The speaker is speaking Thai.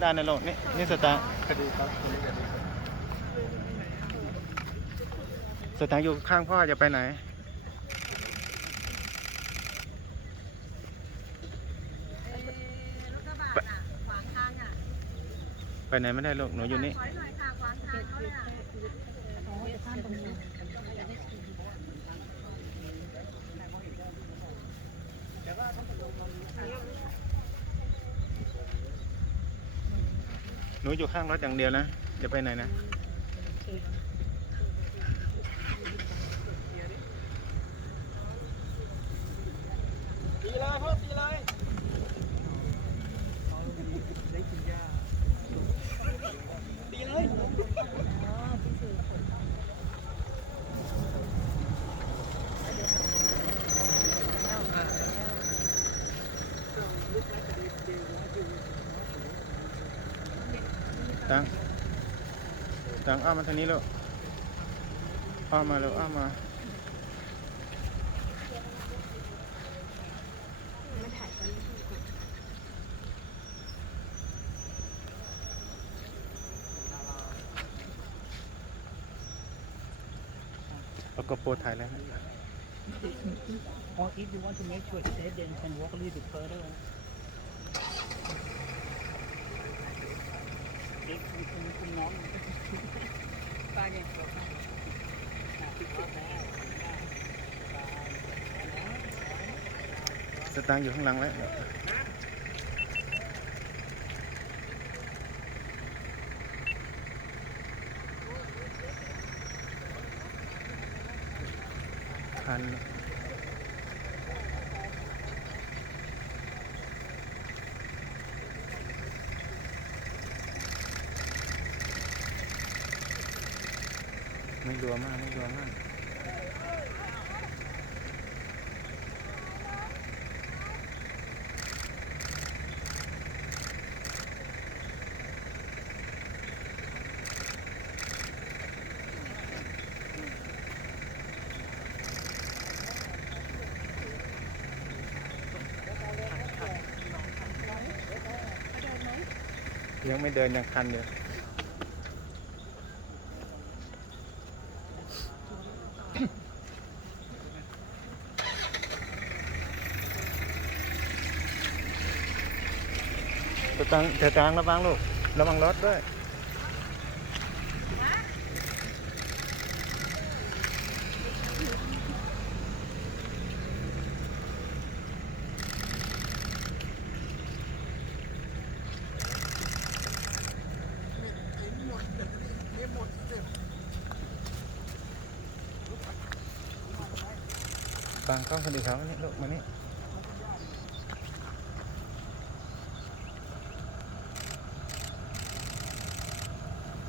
ด้านในโลกนี่นี่สตางค์คดีครับคดีคดีครับสตางค์อยู่ข้างพ่อจะไปไหนไปไหนไม่ได้ลูกหนูอยู่นี่ถอยหน่อยค่ะขวางทางเขาเลยอะ หนูอยู่ข้างรถอย่างเดียวนะจะไปไหนนะตีเลยพ่อตีเลยได้กินหญ้าตีเลย ตังตังอ้อมาทางนี้ลูกอ้อมมาลูกอ้อมาเอากระโปรงถ่ายแล้วนะ Or if you want to make sure it's dead, then you can walk a little bit further. If you can, you can not. ไปเนี่ยอะปิดรถแล้วสตางค์อยู่ข้างหลังแล้วคัน ไม่รัวมาก ไม่รัวมากยังไม่เดินยังคันอยู่ จะตังจะตังระวังลูกระวังรถด้วยฟังเข้าคนอื่นเขานี่ลูกมานี่